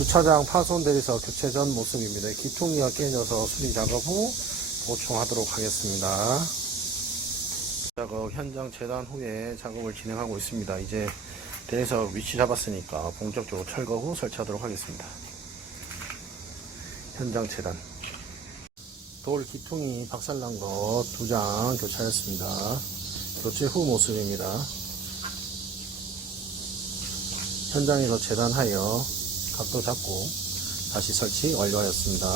주차장 파손 대리석 교체 전 모습입니다. 기퉁이가 깨져서 수리 작업 후 보충하도록 하겠습니다. 작업 현장 재단 후에 작업을 진행하고 있습니다. 이제 대리석 위치 잡았으니까 본격적으로 철거 후 설치하도록 하겠습니다. 현장 재단. 돌 기퉁이 박살난 거 2장 교체하였습니다. 교체 후 모습입니다. 현장에서 재단하여 각도 잡고 다시 설치 완료하였습니다.